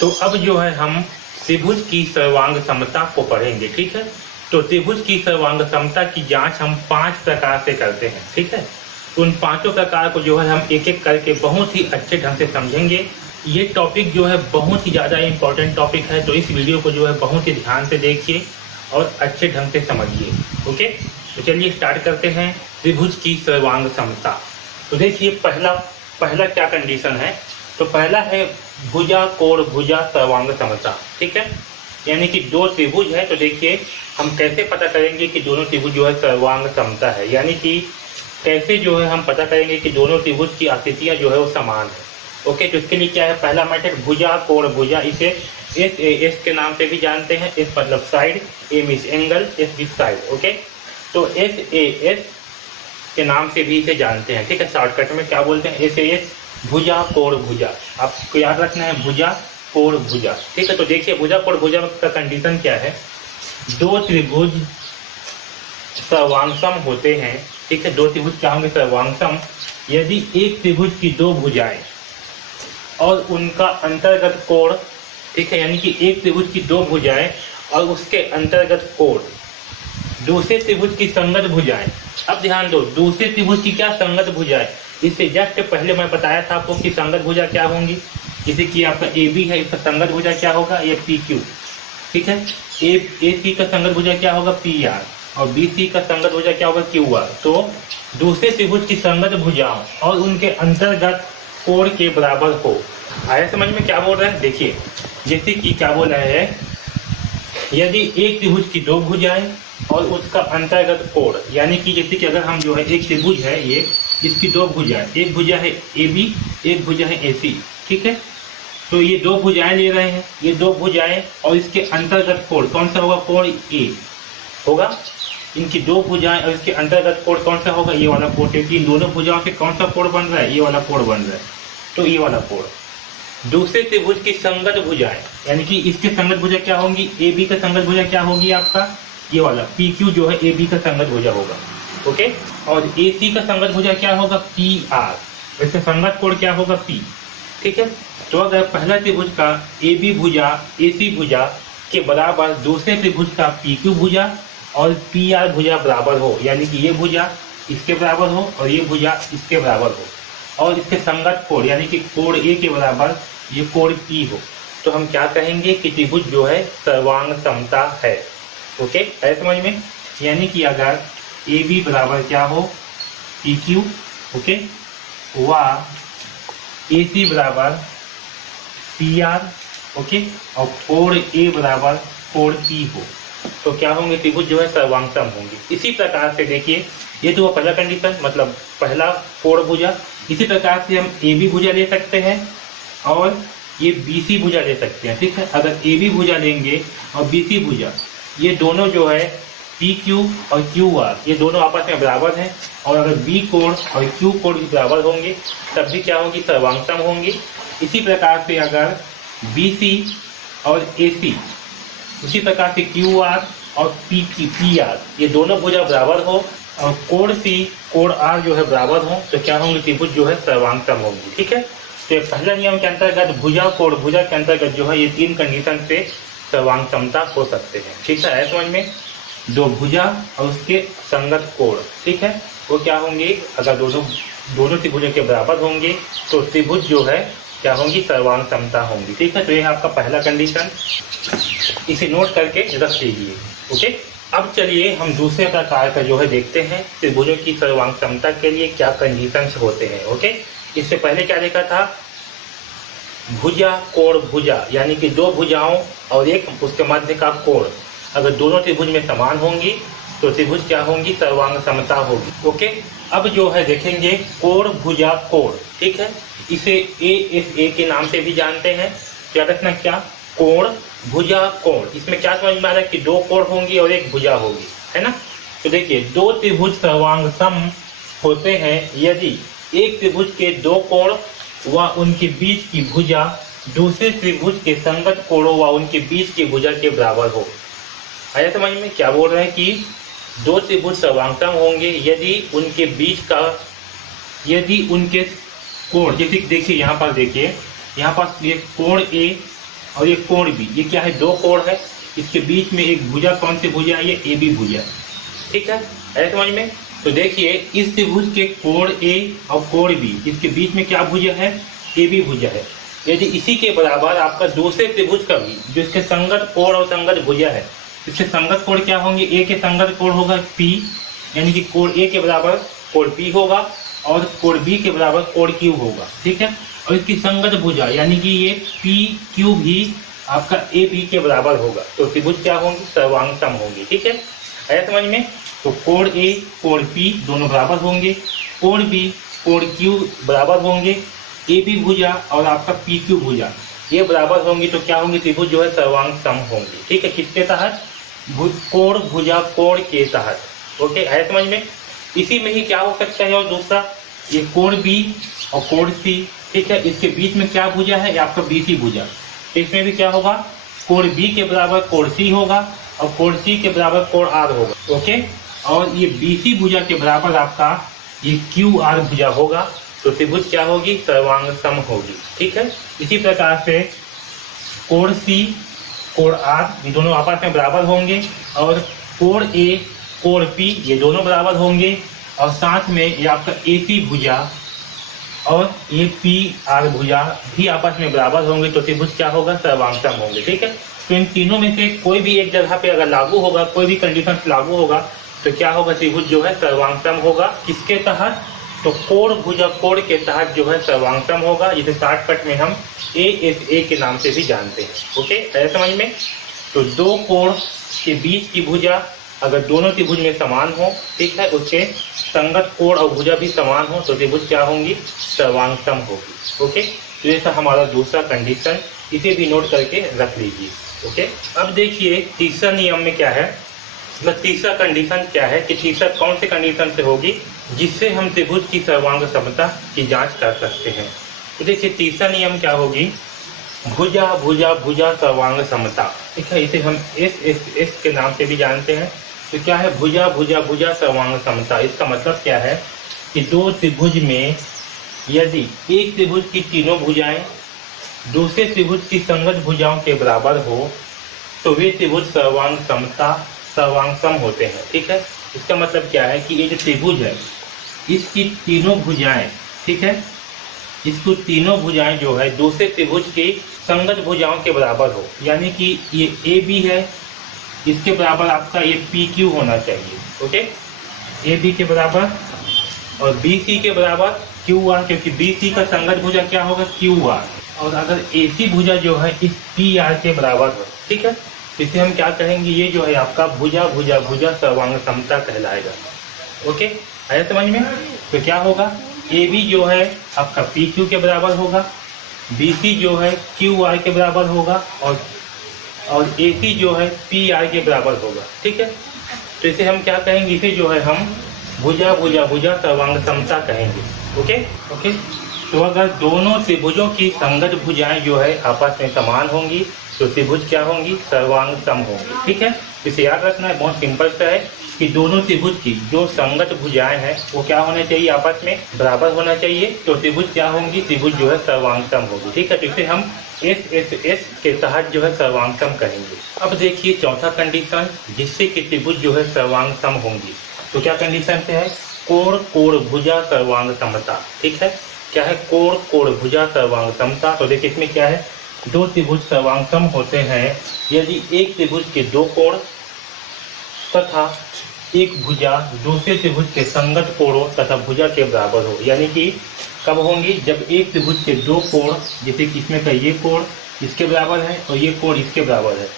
तो अब जो है हम त्रिभुज की सर्वांग समता को पढ़ेंगे, ठीक है। तो त्रिभुज की सर्वांग समता की जांच हम 5 प्रकार से करते हैं, ठीक है। उन पांचों प्रकार को जो है हम एक एक करके बहुत ही अच्छे ढंग से समझेंगे। ये टॉपिक जो है बहुत ही ज़्यादा इम्पोर्टेंट टॉपिक है, तो इस वीडियो को जो है बहुत ही ध्यान से देखिए और अच्छे ढंग से समझिए। ओके, तो चलिए स्टार्ट करते हैं त्रिभुज की सर्वांग समता। तो देखिए पहला क्या कंडीशन है। तो पहला है भुजा कोण भुजा सर्वांग समता, ठीक है। यानी कि दो त्रिभुज है, तो देखिए हम कैसे पता करेंगे कि दोनों त्रिभुज जो है सर्वांग समता है। यानी कि कैसे जो है हम पता करेंगे कि दोनों त्रिभुज की आकृतियां जो है वो समान है। ओके, तो इसके लिए क्या है, पहला मेथड भुजा कोण भुजा, इसे एस के नाम से भी जानते हैं। एस मतलब side, A means angle, S means side. Okay, तो एस के नाम से भी इसे जानते हैं, ठीक है। शॉर्टकट में क्या बोलते हैं, एस भुजा कोण भुजा। आपको याद रखना है भुजा कोण भुजा, ठीक है। तो देखिए भुजा कोण भुजा का कंडीशन क्या है, दो त्रिभुज सर्वांगसम होते हैं, ठीक है। दो त्रिभुज क्या होंगे, सर्वांगसम, यदि एक त्रिभुज की दो भुजाएं और उनका अंतर्गत कोण, ठीक है, यानी कि एक त्रिभुज की दो भुजाएं और उसके अंतर्गत कोण दूसरे त्रिभुज की संगत भुजाएं। अब ध्यान दो, दूसरे त्रिभुज की क्या संगत भुजाएं, इससे जस्ट पहले मैं बताया था आपको कि संगत भुजा क्या होंगी। जैसे कि आपका ए बी है, इसका संगत भुजा क्या होगा, ये पी क्यू, ठीक है। ए सी का संगत भुजा क्या होगा, पी आर, और बी सी का संगत भुजा क्या होगा, क्यू आर। तो दूसरे त्रिभुज की संगत भुजाओं और उनके अंतर्गत कोण के बराबर हो। आया समझ में क्या बोल रहे हैं, देखिए जैसे कि क्या बोल रहे हैं, यदि एक त्रिभुज की दो भुजाएं और उसका अंतर्गत कोण, यानी कि जैसे कि अगर हम जो है एक त्रिभुज है, ये इसकी दो भुजाएं, एक भुजा है ए बी, एक भुजा है ए सी, ठीक है। तो ये दो भुजाएं ले रहे हैं, ये दो भुजाएं और इसके अंतर्गत कोण कौन सा होगा, कोण ए होगा। इनकी दो भुजाएं और इसके अंतर्गत कोण कौन सा होगा, ये वाला कोण। क्योंकि इन दोनों भुजाओं से कौन सा कोण बन रहा है, ये वाला कोण बन रहा है, तो ये वाला कोण। दूसरे त्रिभुज की संगत भुजाएं, यानी कि इसके संगत भुजा क्या होंगी, ए बी का संगत भुजा क्या होगी आपका, ये वाला पी क्यू जो है ए बी का संगत भुजा होगा। ओके, और ए सी का संगत भुजा क्या होगा, पी आर, वैसे संगत कोण क्या होगा, पी, ठीक है। तो अगर पहला त्रिभुज का ए बी भुजा ए सी भुजा के बराबर दूसरे त्रिभुज का पी क्यू भुजा और पी आर भुजा बराबर हो, यानी कि ये भुजा इसके बराबर हो और ये भुजा इसके बराबर हो, और इसके संगत कोण यानी कि कोण ए के बराबर ये कोण पी हो, तो हम क्या कहेंगे कि त्रिभुज जो है सर्वांग समता है। ओके, है समझ में। यानी कि अगर ए बी बराबर क्या हो, पी क्यू, ओके, व ए सी बराबर पी आर, ओके, और कोण ए बराबर कोण पी हो, तो क्या होंगे, त्रिभुज जो है सर्वांगसम होंगे। इसी प्रकार से देखिए, ये तो पहला कंडीशन, मतलब पहला कोण भुजा। इसी प्रकार से हम ए बी भुजा ले सकते हैं और ये बी सी भुजा ले सकते हैं, ठीक है। अगर ए बी भुजा लेंगे और बी सी भुजा, ये दोनों जो है पी क्यू और क्यू आर, ये दोनों आपस में बराबर हैं, और अगर बी कोण और क्यू कोण भी बराबर होंगे तब भी क्या होंगी, सर्वांगसम होंगी। इसी प्रकार से अगर बी सी और ए सी, उसी प्रकार से क्यू आर और पी आर, ये दोनों भुजा बराबर हो और कोण सी कोण आर जो है बराबर हो, तो क्या होंगे, त्रिभुज जो है सर्वांगसम होंगी, ठीक है। तो ये पहला नियम के अंतर्गत भुजा कोण भुजा के अंतर्गत जो है ये तीन कंडीशन से सर्वांग समता हो सकते हैं, ठीक है समझ में। दो भुजा और उसके संगत कोण, ठीक है, वो क्या होंगे, अगर दोनों त्रिभुजों के बराबर होंगे तो त्रिभुज जो है क्या होंगी, सर्वांग समता होंगी, ठीक है। तो ये है आपका पहला कंडीशन, इसे नोट करके रख लीजिए। ओके, अब चलिए हम दूसरे प्रकार का जो है देखते हैं त्रिभुजों की सर्वांग समता के लिए क्या कंडीशंस होते हैं। ओके, इससे पहले क्या देखा था, भुजा कोण भुजा, यानी कि दो भुजाओं और एक उसके मध्य का कोण अगर दोनों त्रिभुज में समान होंगी तो त्रिभुज क्या होंगी, सर्वांग समता होगी। ओके, अब जो है देखेंगे कोण भुजा कोण, ठीक है, इसे ए के नाम से भी जानते हैं। क्या रखना, क्या, कोण भुजा कोण, इसमें क्या समझ में आ रहा है कि दो कोण होंगी और एक भुजा होगी, है ना। तो देखिए दो त्रिभुज सर्वांगसम होते हैं यदि एक त्रिभुज के दो कोण व उनके बीच की भुजा दूसरे त्रिभुज के संगत कोणों व उनके बीच की भुजा के बराबर हो। आया समझ में, क्या बोल रहे हैं कि दो त्रिभुज सर्वांगसम होंगे यदि उनके बीच का, यदि उनके कोण, जैसे देखिए यहाँ पर देखिए, यहाँ पर ये कोण ए और ये कोण बी, ये क्या है, दो कोण है, इसके बीच में एक भुजा, कौन सी भुजा है, ये ए बी भुजा, ठीक है, समझ में। तो देखिए इस त्रिभुज के कोण ए और कोण बी, इसके बीच में क्या भुजा है, ए बी भुजा है। यदि इसी के बराबर आपका दूसरे त्रिभुज का भी, जो इसके संगत कोण और संगत भुजा है, इसके संगत कोण क्या होंगे, ए के संगत कोण होगा पी, यानी कि कोण ए के बराबर कोण पी होगा और कोण बी के बराबर कोण क्यू होगा, ठीक है। और इसकी संगत भुजा यानी कि ये पी क्यू भी आपका ए बी के बराबर होगा, तो त्रिभुज क्या होंगी, सर्वांग होंगी, ठीक है, आया समझ में। तो कोण ए कोण पी दोनों बराबर होंगे, कोण बी कोण क्यू बराबर होंगे, ए बी भुजा और आपका पी क्यू भुजा ये बराबर होंगी, तो क्या होंगी, त्रिभुज जो है सर्वांग होंगी, ठीक है। किसके तहत, कोण भुजा कोण के तहत, ओके, है समझ में। इसी में ही क्या हो सकता है, और दूसरा ये कोण बी और कोण सी, ठीक है, इसके बीच में क्या भुजा है, ये आपका बी सी भुजा, तो इसमें भी क्या होगा, कोण बी के बराबर कोण सी होगा और कोण सी के बराबर कोण आर होगा, ओके। और ये बी सी भुजा के बराबर आपका ये क्यू आर भुजा होगा, तो त्रिभुज क्या होगी, सर्वांग सम होगी, ठीक है। इसी प्रकार से कोण सी कोण आर ये दोनों आपस में बराबर होंगे और कोण ए कोण पी ये दोनों बराबर होंगे और साथ में ये आपका ए सी भुजा और ए पी आर भुजा भी आपस में बराबर होंगे, तो त्रिभुज क्या होगा, सर्वांग होंगे, ठीक है। तो इन तीनों में से कोई भी एक जगह पे अगर लागू होगा, कोई भी कंडीशन लागू होगा, तो क्या होगा, त्रिभुज जो है सर्वांग होगा। किसके तहत, तो कोण भुजा कोण के तहत जो है सर्वांग होगा, जिसे शॉर्टकट में हम ए के नाम से भी जानते हैं, ओके, है समझ में। तो दो कोण के बीच की भुजा अगर दोनों त्रिभुज में समान हो, ठीक है, उसके संगत कोण और भुजा भी समान हो, तो त्रिभुज क्या होंगी, सर्वांग होगी, ओके। तो ये था हमारा दूसरा कंडीशन, इसे भी नोट करके रख लीजिए, ओके। अब देखिए तीसरा नियम में क्या है, मतलब तीसरा कंडीशन क्या है कि तीसरा कौन से कंडीशन से होगी जिससे हम त्रिभुज की सर्वांग समता की जांच कर सकते हैं। तो देखिए तीसरा नियम क्या होगी, भुजा भुजा भुजा सर्वांग समता, ठीक है, इसे हम एस के नाम से भी जानते हैं। तो क्या है, भुजा भुजा भुजा सर्वांग समता, इसका मतलब क्या है कि दो त्रिभुज में यदि एक त्रिभुज की तीनों भुजाएं दूसरे त्रिभुज की संगत भुजाओं के बराबर हो, तो वे त्रिभुज सर्वांग सम होते हैं, ठीक है। इसका मतलब क्या है कि ये जो त्रिभुज है इसकी तीनों भुजाएं, ठीक है, इसको तीनों भुजाएं जो है दूसरे त्रिभुज की संगत भुजाओं के बराबर हो, यानी कि ये ए बी है, इसके बराबर आपका ये पी क्यू होना चाहिए, ओके, ए बी के बराबर और बी सी के बराबर क्यू आर, क्योंकि बी सी का संगत भुजा क्या होगा, क्यू आर, और अगर ए सी भुजा जो है इस पी आर के बराबर हो, ठीक है, इसे हम क्या कहेंगे, ये जो है आपका भुजा भुजा भुजा सर्वांग समता कहलाएगा, ओके, आया समझ में। तो क्या होगा, ए बी जो है आपका पी क्यू के बराबर होगा, बी सी जो है क्यू आर के बराबर होगा और ए सी जो है पी आर के बराबर होगा, ठीक है। तो इसे हम क्या कहेंगे, इसे जो है हम भुजा भुजा भुजा सर्वांग समता कहेंगे, ओके ओके। तो अगर दोनों त्रिभुजों की संगत भुजाएं जो है आपस में समान होंगी, तो त्रिभुज क्या होंगी, सर्वांग सम होंगी, ठीक है। इसे याद रखना है, बहुत सिंपल सा है कि दोनों त्रिभुज की जो संगत भुजाएं हैं वो क्या होना चाहिए, आपस में बराबर होना चाहिए, तो त्रिभुज क्या होंगी, त्रिभुज जो है सर्वांग सम होगी, ठीक है। तो इसे हम एस के तहत जो है सर्वांग सम कहेंगे। अब देखिए चौथा कंडीशन जिससे कि त्रिभुज जो है सर्वांग सम होंगी, तो क्या कंडीशन से है, कोण कोण भुजा सर्वांग समता, ठीक है। क्या है, कोण कोण भुजा सर्वांग समता। तो देखिए इसमें क्या है, दो त्रिभुज सर्वांग सम होते हैं यदि एक त्रिभुज के दो कोण तथा एक भुजा दूसरे त्रिभुज के संगत कोणों तथा भुजा के बराबर हो, यानी कि कब होंगी, जब एक त्रिभुज के दो कोण, जैसे कि इसमें का ये कोण इसके बराबर है और ये कोण इसके बराबर है,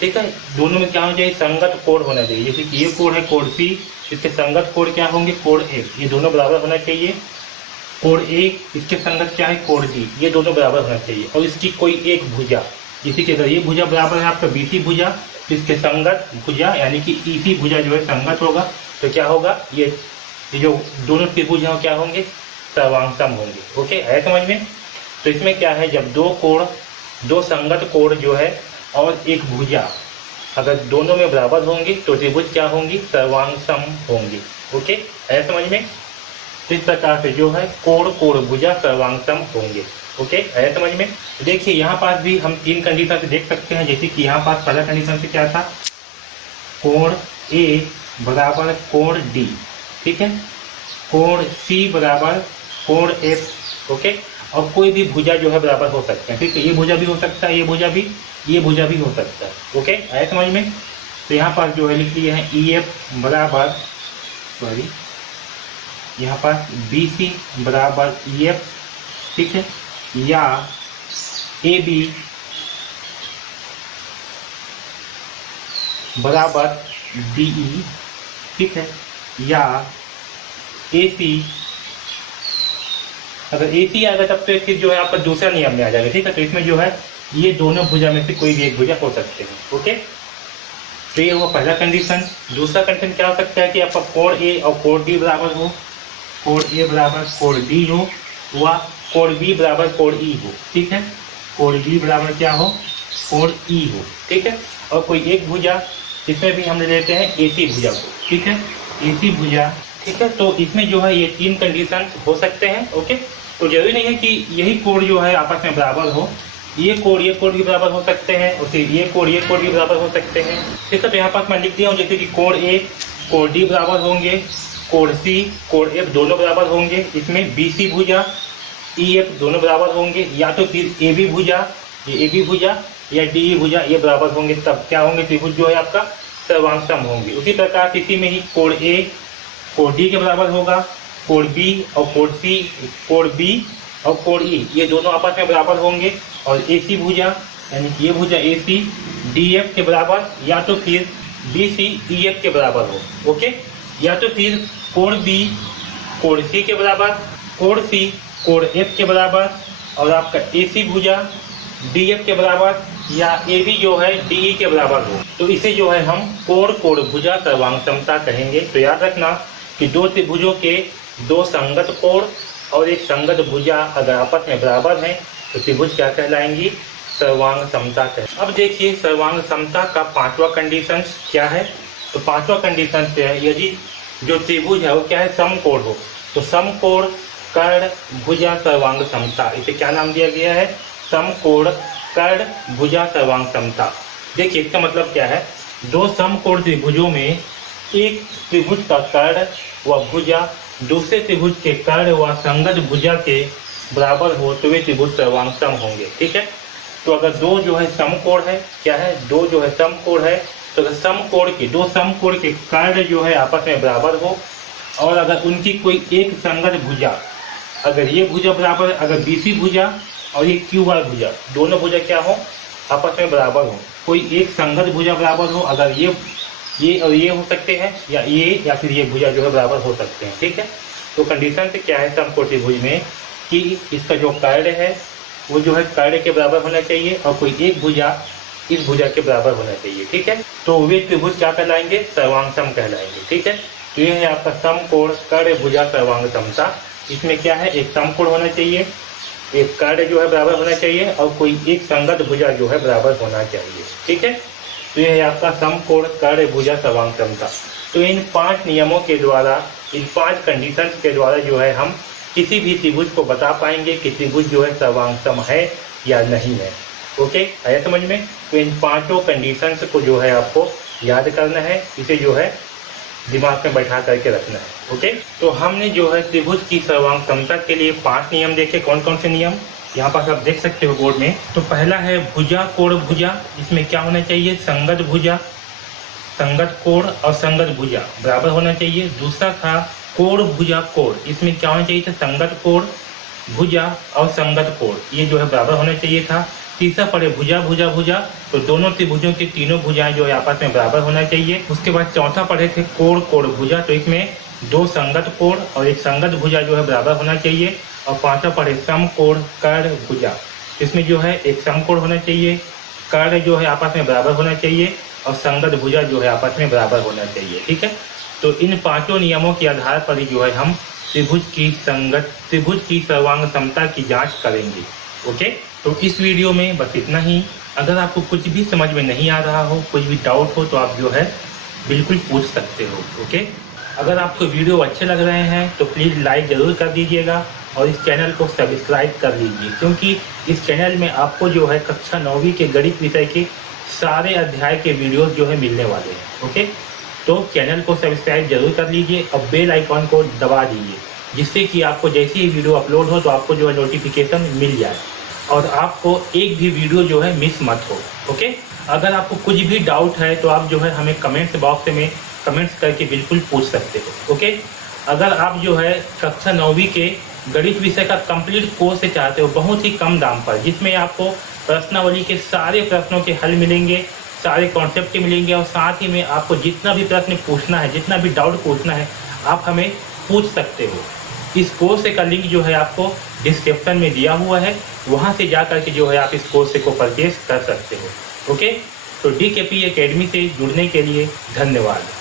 ठीक है, दोनों में क्या होना चाहिए, संगत कोण होना चाहिए। जैसे कि ये कोण है कोण सी, इसके संगत कोण क्या होंगे, कोण ए, ये दोनों बराबर होना चाहिए। कोण ए इसके संगत क्या है, कोण डी, ये दोनों बराबर होना चाहिए। और इसकी कोई एक भुजा, जैसे कि अगर ये भुजा बराबर है आपका बी सी भुजा, तो इसके संगत भुजा यानी कि ई सी भुजा जो है संगत होगा, तो क्या होगा, ये जो दोनों त्रिभुज हैं क्या होंगे, सर्वांग सम होंगे, ओके, है समझ में। तो इसमें क्या है, जब दो कोण, दो संगत कोण जो है और एक भुजा अगर दोनों में बराबर होंगी, तो त्रिभुज क्या होंगी, सर्वांग सम होंगी, ओके, है समझ में। इस प्रकार से जो है कोण कोण भुजा सर्वांग सम होंगे। ओके, आया समझ में। देखिए यहाँ पास भी हम 3 कंडीशन से देख सकते हैं, जैसे कि यहाँ पास पहला कंडीशन से क्या था, कोण ए बराबर कोण डी, ठीक है, कोण सी बराबर कोण एफ, ओके, और कोई भी भुजा जो है बराबर हो सकते हैं, ठीक है, ये भुजा भी हो सकता है, ये भुजा भी हो सकता है, ओके, आया समझ में। तो यहाँ पास जो है लिख लिए हैं ई एफ बराबर, सॉरी यहाँ पास बी सी बराबर ई एफ, ठीक है, या ए बी बराबर डी ई, ठीक है, या ए सी, अगर ए सी आएगा तब तो फिर जो है आपका दूसरा नियम में आ जाएगा, ठीक है। तो इसमें जो है ये दोनों भुजा में से कोई भी एक भुजा हो सकते हैं, ओके। तो ये हुआ पहला कंडीशन। दूसरा कंडीशन क्या हो सकता है कि आपका कोण ए और कोण डी बराबर हो, कोण ए बराबर कोण डी हो, व कोण बी बराबर कोण ई हो, ठीक है, कोण बी बराबर क्या हो, कोण ई हो, ठीक है, और कोई एक भुजा, इसमें भी हम ले लेते हैं एसी भुजा को, ठीक है, एसी भुजा, ठीक है। तो इसमें जो है ये 3 कंडीशन हो सकते हैं, ओके। तो जरूरी नहीं है कि यही कोण जो है आपस में बराबर हो, ये कोण भी बराबर हो सकते हैं, और फिर ये कोण भी बराबर हो सकते हैं, ठीक है। तो यहाँ पास मैं लिख दिया हूँ जैसे कि कोण ए कोण डी बराबर होंगे, कोण सी कोण एफ दोनों बराबर होंगे, इसमें बी सी भुजा ई एफ दोनों बराबर होंगे, या तो फिर ए बी भुजा, ये ए बी भुजा या डी ई भुजा ये बराबर होंगे, तब क्या होंगे, त्रिभुज जो है आपका सर्वांग सम होंगे। उसी प्रकार से इसी में ही कोण ए कोण डी के बराबर होगा, कोण बी और कोण सी, कोण बी और कोण ई ये दोनों आपस में बराबर होंगे, और ए सी भुजा यानी कि ये भुजा ए सी डी एफ के बराबर, या तो फिर बी सी ई एफ के बराबर हो, ओके, या तो फिर कोण बी कोण सी के बराबर, कोण सी कोण एफ के बराबर, और आपका ए सी भुजा डी एफ के बराबर, या ए बी जो है डी ई के बराबर हो। तो इसे जो है हम कोण कोण भुजा सर्वांग समता कहेंगे। तो याद रखना कि दो त्रिभुजों के दो संगत कोण और एक संगत भुजा अगर आपस में बराबर हैं तो त्रिभुज क्या कहलाएंगी, सर्वांग समता कहें। अब देखिए सर्वांग समता का 5वां कंडीशन क्या है। तो 5वां कंडीशन से है यदि जो त्रिभुज है वो क्या है, समकोण हो। तो समकोण कर्ण भुजा सर्वांग समता, इसे क्या नाम दिया गया है, समकोण कर्ण भुजा सर्वांग समता। देखिए इसका मतलब क्या है, दो समकोण त्रिभुजों में एक त्रिभुज का कर्ण व भुजा दूसरे त्रिभुज के कर्ण व संगत भुजा के बराबर हो तो वे त्रिभुज सर्वांग सम होंगे, ठीक है। तो अगर दो जो है समकोण है, क्या है, दो जो है समकोण है, तो अगर समकोण के दो समकोण के कर्ण जो है आपस में बराबर हो, और अगर उनकी कोई एक संगत भुजा, अगर ये भुजा बराबर, अगर बीसी भुजा और ये क्यू आर भुजा दोनों भुजा क्या हो, आपस में बराबर हो, कोई एक संगत भुजा बराबर हो, अगर ये और ये हो सकते हैं, या ये या फिर ये भुजा जो है बराबर हो सकते हैं, ठीक है। तो कंडीशन से क्या है समकोण त्रिभुज में कि इसका जो कर्ण है वो जो है कर्ण के बराबर होना चाहिए, और कोई एक भुजा इस भुजा के बराबर होना चाहिए, ठीक है। तो वे त्रिभुज क्या कहलाएंगे, सर्वांग सम कहलाएंगे, ठीक है। तो ये है आपका समकोण कर्ण भुजा सर्वांग समता। इसमें क्या है, एक समकोण होना चाहिए, एक कर्ण जो है बराबर होना चाहिए, और कोई एक संगत भुजा जो है बराबर होना चाहिए, ठीक है। तो यह है आपका समकोण कर्ण भुजा सर्वांग समता। तो इन 5 नियमों के द्वारा, इन 5 कंडीशन के द्वारा जो है हम किसी भी त्रिभुज को बता पाएंगे कि त्रिभुज जो है सर्वांग सम है या नहीं है, ओके, आया समझ में। तो इन 5 कंडीशंस को जो है आपको याद करना है, इसे जो है दिमाग में बैठा करके रखना है, ओके। तो हमने जो है त्रिभुज की सर्वांग समता के लिए 5 नियम देखे। कौन कौन से नियम, यहाँ पास आप देख सकते हो बोर्ड में। तो पहला है भुजा कोण भुजा, इसमें क्या होना चाहिए, संगत भुजा, संगत कोण और संगत भुजा बराबर होना चाहिए। दूसरा था कोण भुजा कोण, इसमें क्या होना चाहिए था, संगत कोण भुजा और संगत कोण ये जो है बराबर होना चाहिए था। तीसरा पड़े भुजा भुजा भुजा, तो दोनों त्रिभुजों की तीनों भुजाएं जो है आपस में बराबर होना चाहिए। उसके बाद चौथा पड़े थे कोण कोण भुजा, तो इसमें 2 संगत कोण और एक संगत भुजा जो है बराबर होना चाहिए। और 5वां पड़े समकोण कर्ण भुजा, इसमें जो है एक समकोण होना चाहिए, कर्ण जो है आपस में बराबर होना चाहिए, और संगत भुजा जो है आपस में बराबर होना चाहिए, ठीक है। तो इन 5 नियमों के आधार पर ही जो है हम त्रिभुज की सर्वांग समता की जांच करेंगे, ओके। तो इस वीडियो में बस इतना ही। अगर आपको कुछ भी समझ में नहीं आ रहा हो, कुछ भी डाउट हो, तो आप जो है बिल्कुल पूछ सकते हो, ओके। अगर आपको वीडियो अच्छे लग रहे हैं तो प्लीज़ लाइक ज़रूर कर दीजिएगा, और इस चैनल को सब्सक्राइब कर लीजिए, क्योंकि इस चैनल में आपको जो है कक्षा 9वीं के गणित विषय के सारे अध्याय के वीडियोस जो है मिलने वाले हैं। ओके, तो चैनल को सब्सक्राइब जरूर कर लीजिए और बेल आइकॉन को दबा दीजिए, जिससे कि आपको जैसे ही वीडियो अपलोड हो तो आपको जो है नोटिफिकेशन मिल जाए और आपको एक भी वीडियो जो है मिस मत हो। ओके, अगर आपको कुछ भी डाउट है तो आप जो है हमें कमेंट्स बॉक्स में कमेंट्स करके बिल्कुल पूछ सकते हो। ओके, अगर आप जो है कक्षा 9वीं के गणित विषय का कंप्लीट कोर्स चाहते हो बहुत ही कम दाम पर, जिसमें आपको प्रश्नावली के सारे प्रश्नों के हल मिलेंगे, सारे कॉन्सेप्ट मिलेंगे और साथ ही में आपको जितना भी प्रश्न पूछना है, जितना भी डाउट पूछना है, आप हमें पूछ सकते हो। इस कोर्स का लिंक जो है आपको डिस्क्रिप्शन में दिया हुआ है, वहाँ से जा करके जो है आप इस कोर्स को परचेज कर सकते हो। ओके, तो DKP एकेडमी से जुड़ने के लिए धन्यवाद।